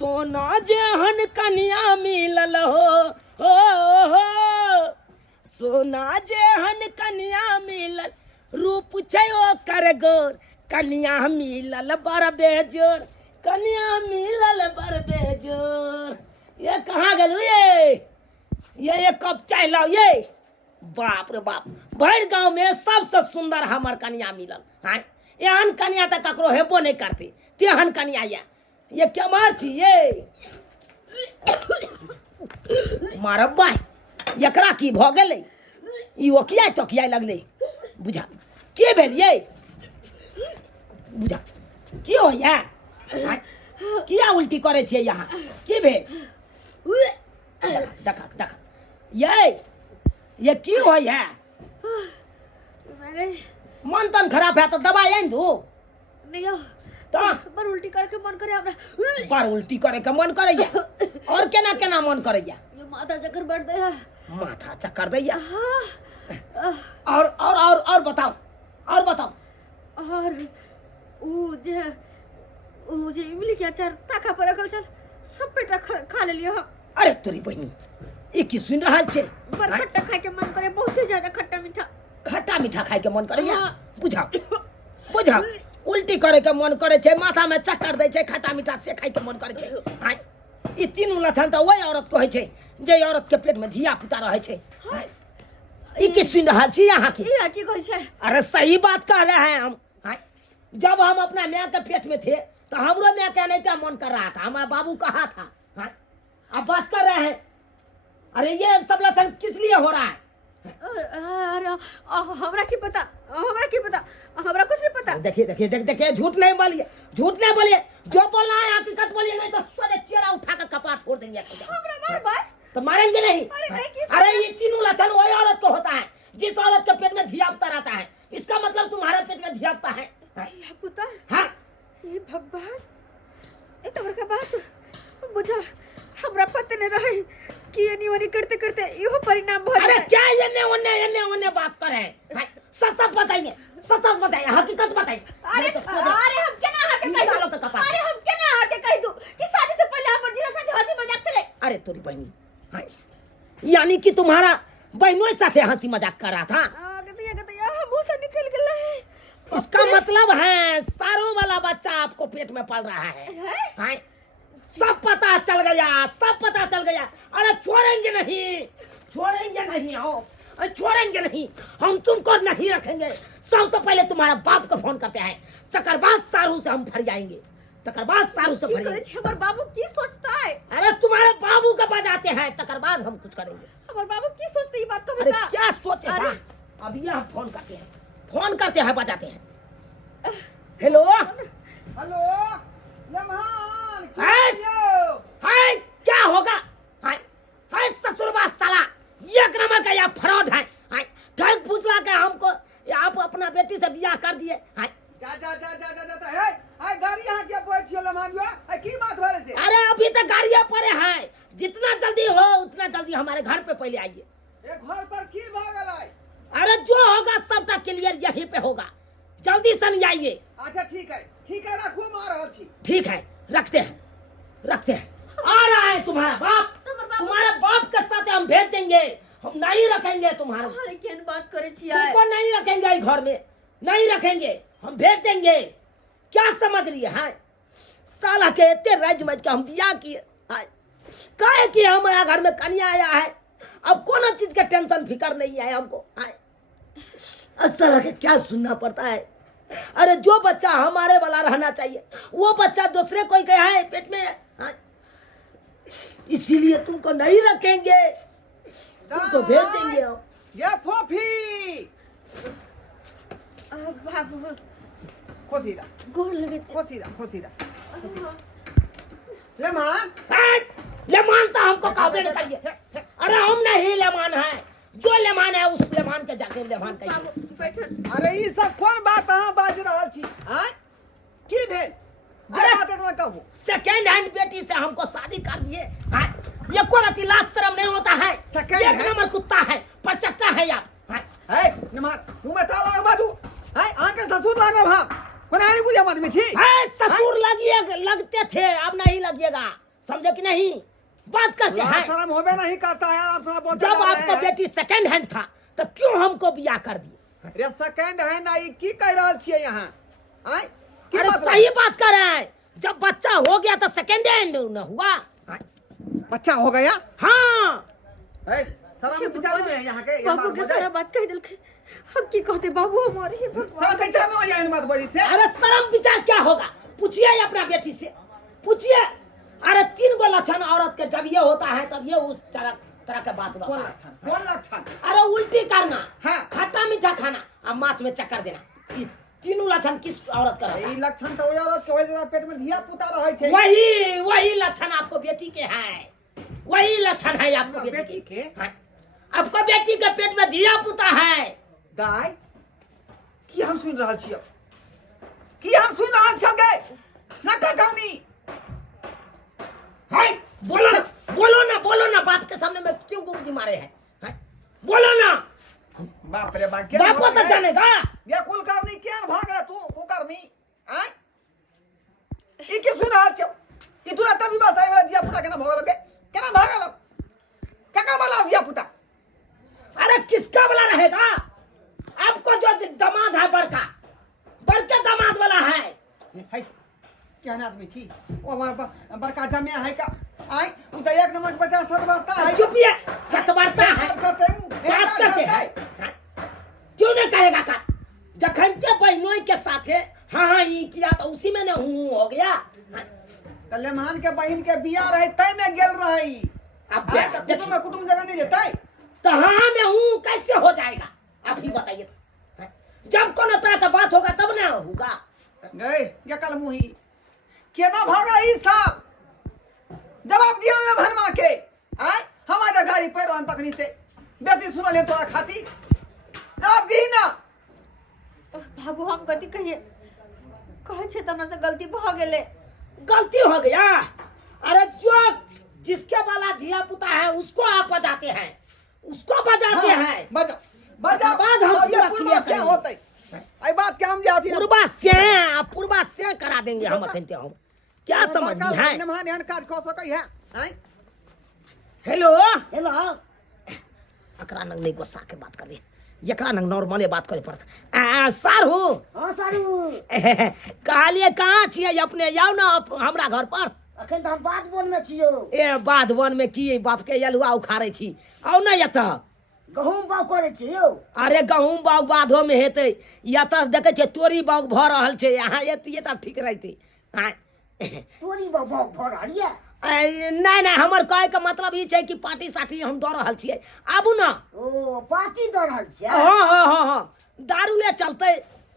सोना जेहन कन्या मिलल हो सोना जेहन कन्या मिलल रूप छै ओकर गोर कन्या मिलल बड़ बेजोर कन्या मिलल बड़ बेजोर। ये कहाँ गेलू ये एक कप चाय लाओ ये। बाप रे बाप भर गांव में सबसे सुंदर हमर कन्या मिलल। हाँ एहन कन्या तो ककरो हेबो नहीं करती तेहन कन्या ये क्या मार छी ये मारब बाय एकरा की भ गेलै ई ओकिया तोकिया लगलै बुझा के भेल ये बुझा की हो या किया उल्टी करे छे यहाँ की भेल देखा देखा ये की हो या मन तन खराब है तो दवाई आन दो नहीं हो तो पर उल्टी करके मन करे हमरा पर उल्टी करे के मन करे और केना केना मन करे ये माथा चक्कर बढ़ दे है माथा चक्कर दैया हाँ और बताओ और बताओ और ऊ जे इमली के अचार ताका पर रखल चल सब पेटा खा ले लियो हम। अरे तोरी बहनी ये की सुन रहा छे पर खट्टा खाए के मन करे बहुत ही ज्यादा खट्टा मीठा खाए के मन करे या हाँ। बुझा उल्टी करे के मन करे छे माथा में चक्कर दे छे खट्टा मीठा से खाए के मन करे छे। हां ई तीनों लक्षण त वही औरत को है छे जे औरत के पेट में धिया पुता रहे छे। हां ई की सुन रहा छी यहां की ये की कहै छे। अरे सही बात कह रहे हैं हम। हां जब हम अपना मां के पेट में थे तो हमरो मां का नहीं था मन कर रहा था हमारा बाबू कहा था। हां अब बात कर रहे हैं अरे ये सब लक्षण किस लिए हो रहा है। अरे हमरा की पता हमरा कुछ नहीं पता। देखिए झूठ नहीं बोलिए जो बोलना है हकीकत बोलिए नहीं तो सोने चेहरा उठा कर कपाट फोड़ देंगे। हमरा मार भाई तो मारेंगे नहीं। अरे ये तीनों लक्षण वही औरत को होता है जिस औरत के पेट में धियापुता रहता है इसका मतलब तुम्हारे पेट में धियापुता है। धियापुता हाँ ये भगवान ये तो बड़का बात बुझा हमरा पता नहीं रहे कि ये निवनी करते करते इहो परिणाम भ अरे क्या ये ओने बात कर रहे हैं। सच बताइए हकीकत बताइए। अरे हम केना आके कह दो कि शादी से पहले हमर जीजा साथे हंसी मजाक चले। अरे तोरी बहनी हां यानी कि तुम्हारा बहनों साथे हंसी मजाक कर रहा था। हम मुंह से निकल गया है इसका मतलब है सारों वाला बच्चा आपको पेट में पल रहा है। हां सब पता चल गया अरे छोड़ेंगे नहीं हम तुमको नहीं रखेंगे। सब तो पहले तुम्हारा बाप को फोन करते हैं तकर बाद सारू से हम फर जाएंगे हमर बाबू की सोचता है। अरे तुम्हारे बाबू को बजाते हैं तकर बाद हम कुछ करेंगे। हमर बाबू की सोचते ये बात को अरे बता। क्या सोचेगा अभी हम फोन करते हैं बजाते हैं। हेलो लम्हान हाय क्या होगा हाय ससुरबा साला एक नंबर का या फ्रॉड है। हाय ठग फुसला के हमको आप अपना बेटी से बियाह कर दिए। हाय जा हाय गाड़ी यहां के बैठियो लम्हान जो है की बात भले से। अरे अभी तक गाड़ियां पड़े हैं जितना जल्दी हो उतना जल्दी हमारे घर पे पहले आइए। एक घर पर की भागल है। अरे जो होगा सबका क्लियर यहीं पे होगा जल्दी से आइए। अच्छा ठीक है रखो मार रहल छी। ठीक है रखते हैं आ रहा है तुम्हारा बाप के साथ हम भेज देंगे। हम नहीं रखेंगे तुम्हारा अरे केन बात करे छी तुमको नहीं रखेंगे घर में नहीं रखेंगे हम भेज देंगे। क्या समझ लिए हैं साला के इतने राज मज के हम बियाह किए काहे कि हमारा घर में कन्या आया है अब कोनो चीज का टेंशन फिकर नहीं है हमको। साला के क्या सुनना पड़ता है। अरे जो बच्चा हमारे वाला रहना चाहिए वो बच्चा दूसरे कोई गया है पेट में। इसीलिए तुमको नहीं रखेंगे तुमको भेज देंगे हम। ये फोफी बाबू खोसीदा गोर लगे लम्हान लेमान तो हमको काबे नहीं करिए। अरे हम नहीं लेमान है जो लेमान है उस लेमान के जाके लेमान कहिए। अरे ये सब कौन बात अहाँ बाज रहल छी की भेल कहूँ सेकेंड हैंड बेटी से हमको शादी कर दिए। ये कोई रति लाज शर्म नहीं होता है। सेकेंड एक नंबर कुत्ता है परचट्टा है यार। नमाज मुंह में ताला लगा दू आके ससुर लागब हम कोनारी बुझे मत में छी ससुर लगते थे अब नहीं लगिएगा। समझे कि नहीं? बात करते हैं। शर्म होबे नहीं करता है, आप थोड़ा बोलते जब जा रहे आपको हैं। बेटी सेकंड हैंड था तो क्यों हमको बियाह कर दिए? अरे सेकंड है ना, की कह रहल छियै यहाँ? आय की अरे मतलब? सही बात कर रहे हैं। जब बच्चा हो गया तो सेकंड हैंड न हुआ। बच्चा हो गया? हाँ ए, शर्म विचार नहीं है यहाँ के? ये बाबू बात के बोले? सारा बात कह दिल के हम की कहते बाबू हमारे हे भगवान। शर्म विचार नहीं है इन बात बोली से? अरे शर्म विचार क्या होगा? पूछिए अपना बेटी से, पूछिए। अरे 3 गो लक्षण औरत के जब ये होता है तब ये उस तरह के बात कौन होता है। लक्षण? कौन लक्षण? अरे उल्टी करना, हाँ। खट्टा मीठा खाना और माथ में चक्कर देना, ये तीनों लक्षण किस औरत का रहता है? ई लक्षण तो औरत के वजह पेट में धिया पुता रहे छे। वही लक्षण आपको बेटी के हैं। वही लक्षण है आपको बेटी बेटी के। के? हाँ। आपको बेटी के पेट में धिया पुता है। दाई की हम सुन रहल छियै? की हम सुन रहल छियै गे? ना कटौनी। है बोलो ना बाप के सामने में क्यों गुमती मारे हैं? है? बोलो ना। बाप रे बाप, बापो तो जानेगा। ये कुल करनी केन भाग रे तू कुकर्मी? आय ई की सुन रहल छियै? ई तोरा तभी बस आइ वाला धिया पुता केना भगल के? केना भागल? केकर वाला धिया पुता? अरे किसका वाला रहेगा? आपको जो दामाद है बड़के दामाद वाला है। है केहन आदमी छी? ओ हमार बड़का जमिया है का? आय उ तो एक नंबर बच्चा सतबरता है। चुपिए, सतबरता है। बात करते हैं। क्यों नहीं करेगा का? जखनते बहनों के साथे हाँ ये किया तो उसी में ने हूँ हो गया। कल्याण के बहन के बियाह रहे तय में गेल रही। अब कुटुंब जगह नहीं जेतै? तो हाँ मैं हूँ कैसे हो जाएगा? आप ही बताइए। जब कोनो तरह का बात होगा तब ना होगा। गए ये कल मुही केना भाग रही साहब? जवाब दिया ना भनमा के। आय हमारे गाड़ी पे रहन तकनी से बेसी सुन ले तोरा खाती। जवाब दी ना। बाबू हम कथी कहिए? कहे छे त हमरा से गलती भ गेले। गलती हो गया? अरे जो जिसके वाला धिया पुता है उसको आप बजाते हैं, उसको बजाते हैं। बजा बजा बाद हम पूरा क्लियर क्या करेंगे। होतै? आई बात के हम जाती पूर्वा से करा देंगे हम अखनते हम। क्या समझ दी है? नमहान यान काज ख सकै है? आय हेलो अकरा नंग नहीं गुस्सा के बात कर रही। एकरा नंग नॉर्मले बात करे पड़ता। सारू हाँ सारू कहलिए कहाँ छियै अपने? आओ ना हमरा घर पर। अखन तो हम बात बोन में छियो। ए बाध वन में की बाप के यलुआ उखाड़े छी। आओ ना एतऽ गहूम बाग करे छियो। अरे गहूम बाग बाधो में हेतै, या तो देखे छे तोरी बाग भ रहल छे। यहाँ एतिए तब ठीक रहते। तोरी बाग भ रहल ये। नहीं हमर कहे के मतलब ई छे कि पार्टी साटी हम दऽ रहल छियै। आबू ना। ओ पार्टी दऽ रहल छियै? हाँ दारूए चलते।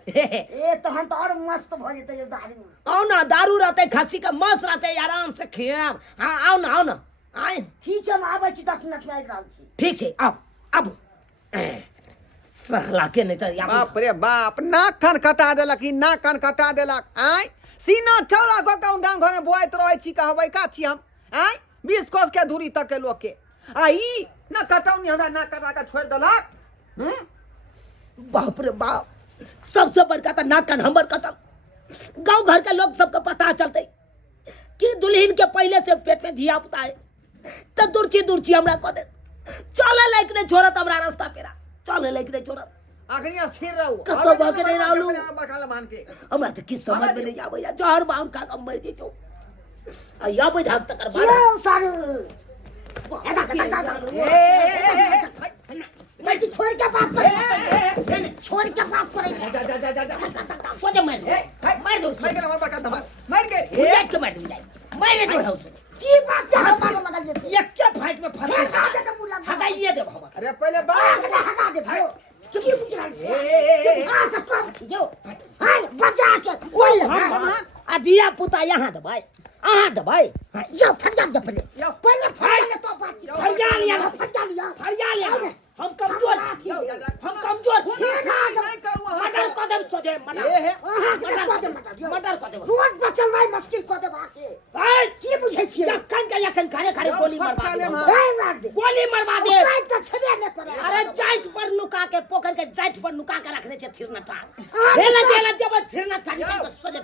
ए तहन तो और मस्त भ जेतै यो दारू। आओ ना, दारू रहते, खस्सी का मांस रहते, आराम से खेब। हाँ आओ ना आए। ठीक छै हम आबै छी, 10 मिनट में आबि रहल छी। ठीक है अब सहला के नहीं तो बाप रे बाप, नाक कान कटा देलक। ई नाक कान कटा देलक। आय सीना चौड़ा क के डांग घर में बुआइत रहै छी। कहबै का छी हम? आय 20 कोस के दूरी तक के लोग के आ ई ना कटौनी हमरा ना कटा के छोड़ देलक। बाप रे बाप, सबसे बड़का तो नाक कान हमर कटल। गांव घर के लोग सबको पता चलते कि दुल्हन के पहले से पेट में धिया पुता है तो दूरची हमरा कह दे। चले लायक नहीं छोड़त हमरा रास्ता पेरा, चले लायक नहीं छोड़त। अखनी स्थिर रहू। कतो भागे नहीं रहलू। बरखाला मान के हमरा तो किस समझ में नहीं आवे। जहर बाउन का कम मर जेतो। आ या बुझात तकर बाद यो सारू मैं तो छोड़ के बात करे। छोड़ के बात करे। जा को दे मार दो मैं गेल हमर बरका दमार मार के उलट के मार दे। मारे दो हाउस की बात से हमारा लगा लिए? एक के फाइट में फंस हटा दे तो मुला। हटाइए दे हम। अरे पहले बात हटा दे भाई। की पूछ रहा है? आ सब काम छियो। हां बचा के ओल आ दिया पुता यहाँ दबाई, दबाई। यो फरियाद दे पहले फरियाद तो बात फरिया लिया। हम कमजोर थी, हम कमजोर थी। नहीं करू मर्डर कदम सोदे मर्डर कदम रोड पर चलवाई मुश्किल को दे बाके। भाई की बुझे छी छियै जखन के यखन खड़े खड़े गोली मरवा दे मार दे गोली मरवा दे औकात तो छबे न करे अरे जाइत पर नुका के पोखर के जाइत पर नुका के रखने छे थिरनटा हेला जब थिरनटा निकाल के सोजे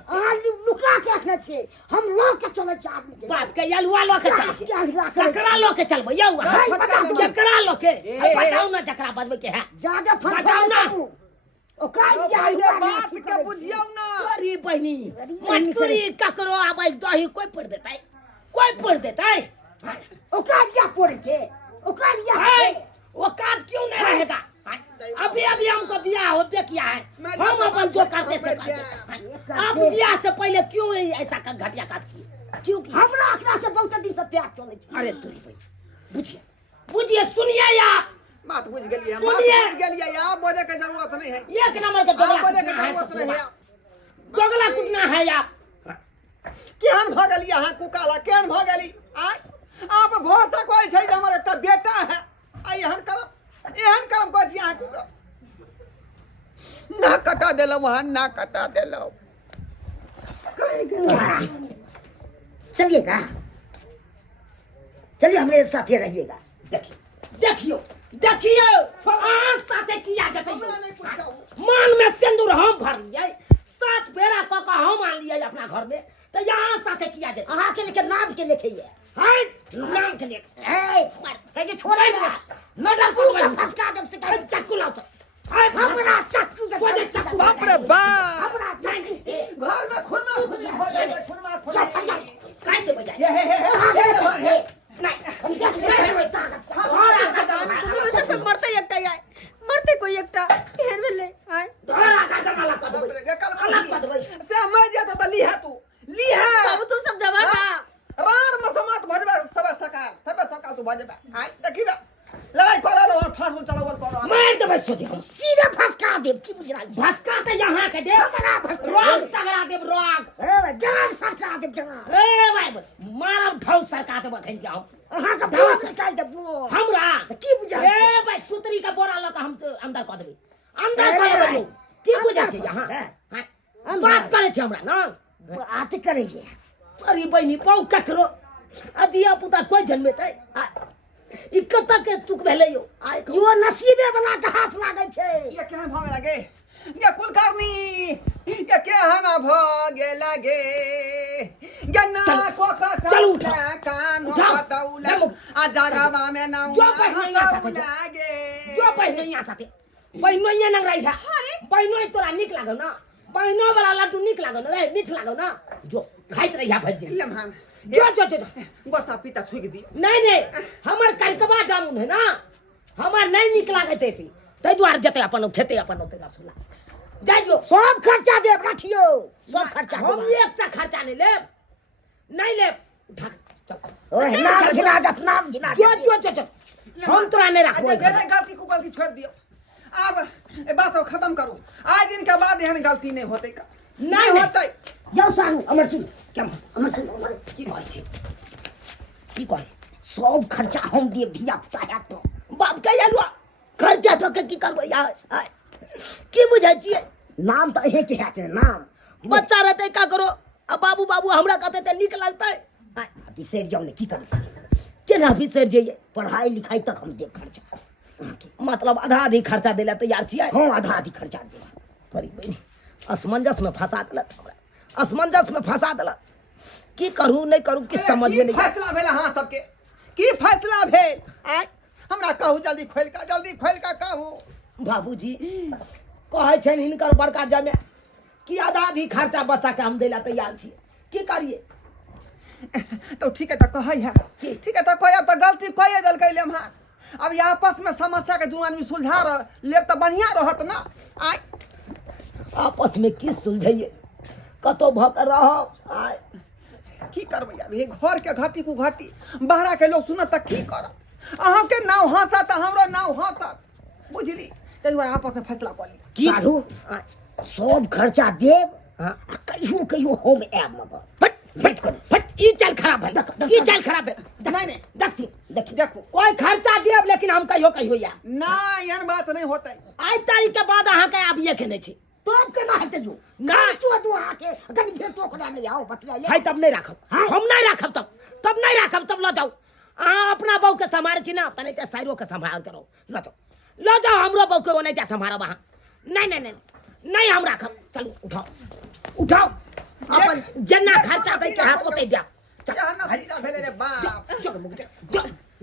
लुका के रखने छियै हम लोग के चले छै आदमी के बाप के यलुआ लो के चल ककरा लो के चलबो यौ ककरा लो के बताऊ ना जकरा बजबे के है ज्यादा बताऊ फंसा ना ना औकात या पहिले बात के बुझियौ ना अरे बहनी मटकुरी ककरो आबै दही कोई पड़ देतै औकात या पड़े के औकात या औकात क्यों नहीं रहेगा अभी हमको ब्याह होते किया है हम अपन जो करते से करते आप ब्याह से पहले क्यों ऐसा घटिया काज किए क्यों किया हमरा अखरा से बहुत दिन से प्यार चले छै अरे तोरी भाई बुझिए सुनिए या बात बुझ गेलिए सुनिए। या बोले के जरूरत नहीं है एक नंबर के आप बोले के जरूरत नहीं है दोगला कुटना है आप केहन भ गेली अहाँ कुकाला केहन भ गेली आय आप भरोसा कोइ छै जे हमर एकटा बेटा है आ एहन करम कहै छी अहाँ कुका ना कटा देलौ वहां ना कटा देलौ चलिएगा चलिए हमारे साथ रहिएगा देखियो आज साथे किया जते मान में सिंदूर हम भर लिए 7 फेरा क के हम आन लिए अपना घर में तो यहाँ साथे किया जते अहाँ के लेके नाम के लेके ये हां नाम के लिए कहे छोड़े ना मैडम को फसका दम से कहे चाकू लाओ तो हमरा चाकू के चाकू बाप रे बाप हमरा चाकू घर में खुनमा खुशी हो जाए खुनमा खुशी काय से बजाय हे नहीं हम क्या मरते एकटा आए मरते कोई एकटा केहन भेले आए धरा का जमाला कर बाप दो रे कल अलग कर दो से मर जात त ली है तू ली है सब तू सब जवाब रार में समात भजबा सब सकाल तू भजबा आय देखिबा लड़ाई करल और फांस चलावल करो मार दे बस सोचे सीधे फसका दे की बुझरा भसका के यहाँ के दे हमरा भसका रोग तगड़ा दे रोग ए जवान सरका दे जवान ए भाई मारब ढौ सरका दे बखन जाओ अहाँ का बोल सरका दे बोल हमरा की बुझा ए भाई सुतरी का बोरा लक हम तो अंदर कर देबे अंदर कर देबे की बुझा छै यहाँ बात करे छै हमरा ना बात करिए अरे बहनी पाउ ककरो अदिया पुता कोई जन्मेतै ई कत के तुक भेलै यो आइ यो नसीबे वाला के हाथ लागे छै ये केहन भ गेला गे ये कुलकर्णी ये केहन भ गेला गे गन्ना को चल उठा कान हो उठाओ, कटौला चलो। आ जगवा में नाउ जो बहनी यहाँ साथे जो। लागे जो बहनो यहाँ साथे बहनो ये नंग रही था बहनो तोरा निक लागो ना बहनो वाला लड्डू निक लागो ना रे मीठ लागो ना जो खाइत रहिया भज दिन लम्हान जो गोसा पीता छुक दी नहीं हमर कलकबा जामुन है ना हमर नहीं निक लागत थी तै द्वार जते अपन खेते अपन ओते रसगुल्ला जाय जो सब खर्चा दे रखियो सब खर्चा हम एकटा खर्चा नहीं लेब उठा चल ओए नाम गिना जत नाम गिना जो हम तोरा नहीं रखबो गलती गलती को गलती छोड़ दियो अब ए बात को खत्म करू आज दिन के बाद एहन गलती नहीं होते का नहीं होते जाओ सारू अमर सुन क्या अमर सुन अमर की कहै सब खर्चा हम दे धिया पुता है तो बाप के यालुआ खर्चा तो के की करबै यार की बुझै छियै नाम तो अहे के है नाम बच्चा रहते का करो अब बाबू हमरा कहते ते निक लगतै बिसर जाओ ने की कर केना बिसर जइए पढ़ाई लिखाई तक हम देव खर्चा मतलब आधा आधी खर्चा देला तैयार छियै हम आधा आधी खर्चा दे परी बहनी असमंजस में फंसा देलक हमरा असमंजस में फंसा देलक की करू नहीं करू किस समझ में नहीं फैसला भेल अहाँ सबके की फैसला भेल आय हमरा कहू जल्दी खोल का कहू बाबूजी कहै छन हिनकर बड़का जमे कि आधा आधी खर्चा बच्चा के हम देला तैयार छियै की करिए तो ठीक है तो कहै है ठीक है तो कोई अब तो गलती कोई दल कैले हम अब ये आपस में समस्या के दू आदमी सुलझा ले तो बढ़िया रहत ना आय आपस में की सुलझैए कतो भक रह आय की करबै अब ये घर के घटी को घटी बाहरा के लोग सुनत त की करब अहाँ के नाव हंसत हमरो नाव हंसत बुझली तै दुआरे आपस में फैसला कर ली सारू सब खर्चा देव कहियो हम ऐब मगर फट ई चल खराब है ई चल खराब है नहीं देखो कोई खर्चा देब लेकिन हम कहियो या ना एहन बात नहीं होतै आई तारीख के बाद अहाँ के आबिए के नहीं छी तो अब केना हेतै जो ना चो दू आके कनी फेर टोकरा नहीं आओ बतिया ले है तब नहीं राखब हम नहीं राखब तब तब नहीं राखब तब लो जाओ अहाँ अपना बहू के संभाल छी ना तने ते साइरो के संभाल करो लो जाओ हमरो बहू के ओने ते संभारब अहाँ नहीं नहीं नहीं नहीं हम राखब चलू उठाओ उठाओ अपन जन्ना खर्चा दे के हाथ ओते दिया यहाँ ना भतीजा भेले रे बाप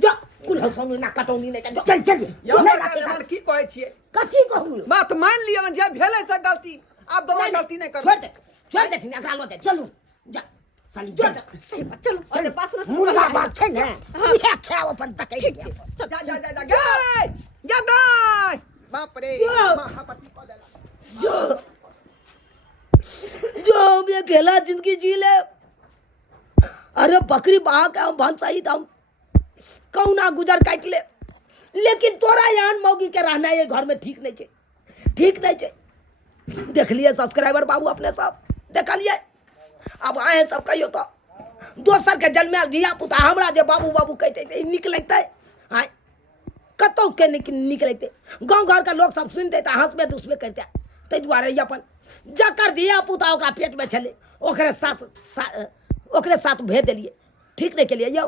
जो कुल हसमी ना कटौनी नहीं चल चल यो मन की कहै छियै कथी कहू बात मान लियो ना जे भेले से गलती अब दोबारा गलती नहीं कर छोड़ दे एकरा लो जा चलू जा साली जा सही बात चलो अरे पास में मुर्गा बात छै ने ये खाओ अपन तकै ठीक छै जा जा दाई बाप रे महापति को देला जो हम ये अकेला जिंदगी जी ले अरे बकरी बहा के हम भन सही हम कहूँ ना गुजर काट ले लेकिन तोरा यहाँ मौगी के रहना ये घर में ठीक नहीं छै देख लिए सब्सक्राइबर बाबू अपने सब देख लिए अब आए सब कहियो तो दोसर के जन्मल धिया पुता हमरा जे बाबू बाबू कहते निक लगते आय कतौ के निक लगते गाँव घर के लोग सब सुनते तो हंसबे दुसबे करते ताहि दुआरे अपन जकर धिया पुता ओकरा पेट में छले ओकरे साथ भेज देलिए ठीक नहीं के लिए यौ।